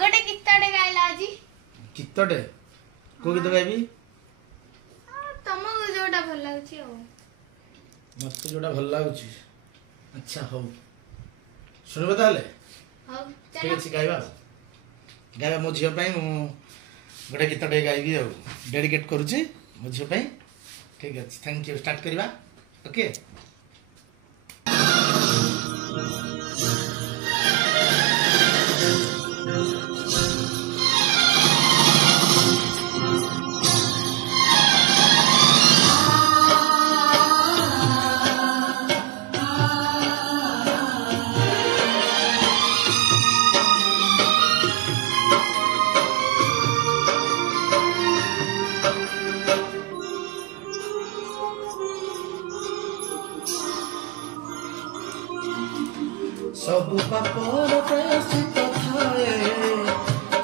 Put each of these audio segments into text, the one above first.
आगटे कितटे गाइला आजी कितटे को गीत गाइबी तुमको जोटा भल लागुची हो मत जोटा भल लागुची अच्छा हो सुनबे ताले हो ठीक चलो अछि गाइबा गाइबा मो झियो पई मु गोटे गीतटे गाइबी आ डेडिकेट करूची मो झियो पई ठीक अछि थैंक यू स्टार्ट करबा ओके सबु पापर प्रायश्चित थाए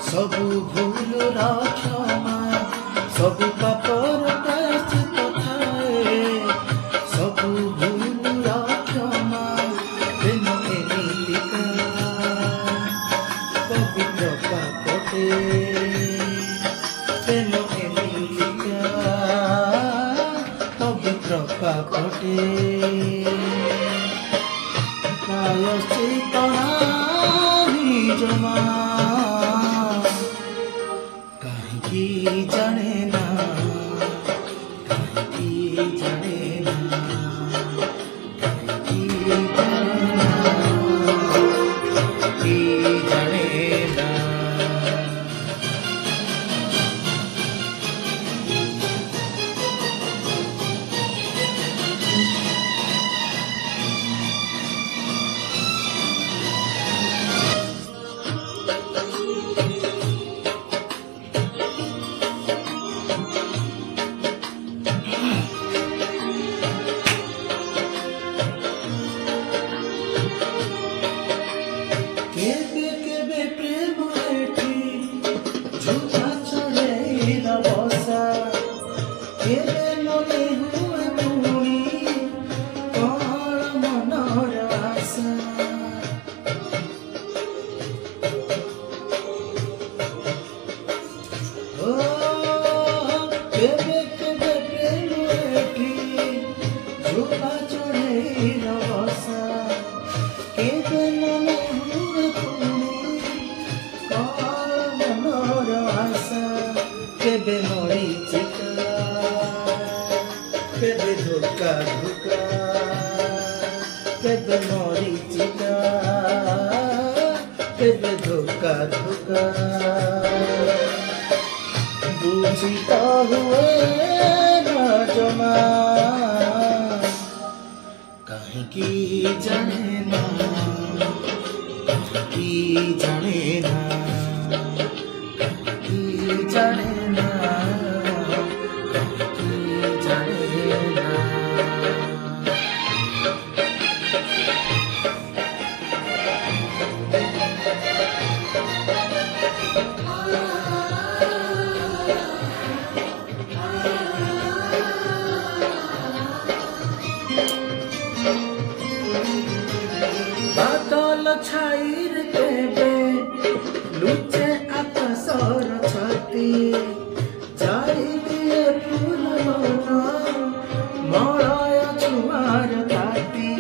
सबु भूल क्षमा सबु पापर प्रायश्चित थाए सबु भूल क्षमा प्रेम एमितिका पवित्र पापटे प्रेम एमितिका पवित्र पापटे प्रायश्चित नाही जमा कहीं जाने ना कहीं जाने ना कहीं जाने ना कहीं जाने ना केबे केबे प्रेम एठी झूठा चढ़ेला बसा केबे मने हुए पुणी कण मनर आशा ओ केबे केबे प्रेम एठी झूठा चढ़ेला बसा केबे मने हुए पुणी कण मनर आशा केबे मरीचिका केबे धोका धोका केबे मरीचिका केबे धोका धोका बुझी तो हुए न जमा कहीं जाने ना कहीं जाने ना कहीं जाने ना कहीं जाने ना बादल छाईर केबे लुचे आकाशर छाती जाई दिए फूल मन मलय छुआर ताती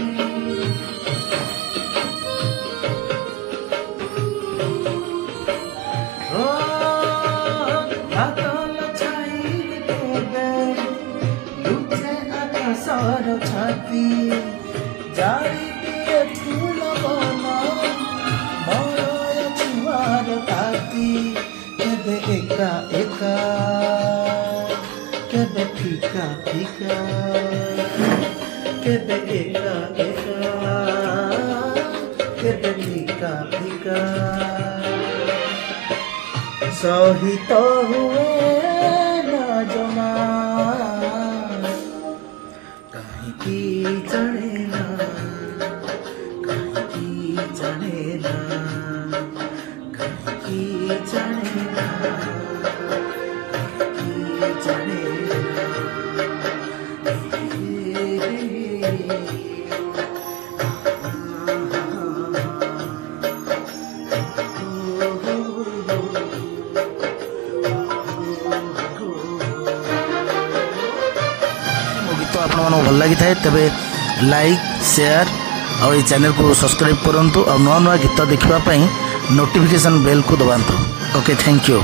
ओ बादल छाईर केबे लुचे आकाशर छाती जाई दिए फूल मन मलय छुआर ताती केबे एका एका केबे फीका फीका केबे एका एका केबे फीका फीका सहित हुए न जमा कहीं जाने ना कहीं जाने ना कहीं जाने ना कहीं जाने ना आपण मानक भल लगी थाए तेबे लाइक शेयर और ये चैनल को सब्सक्राइब करंतु और नवा नवा गीत देखिबा पई नोटिफिकेशन बेल को दबांतु। Okay thank you.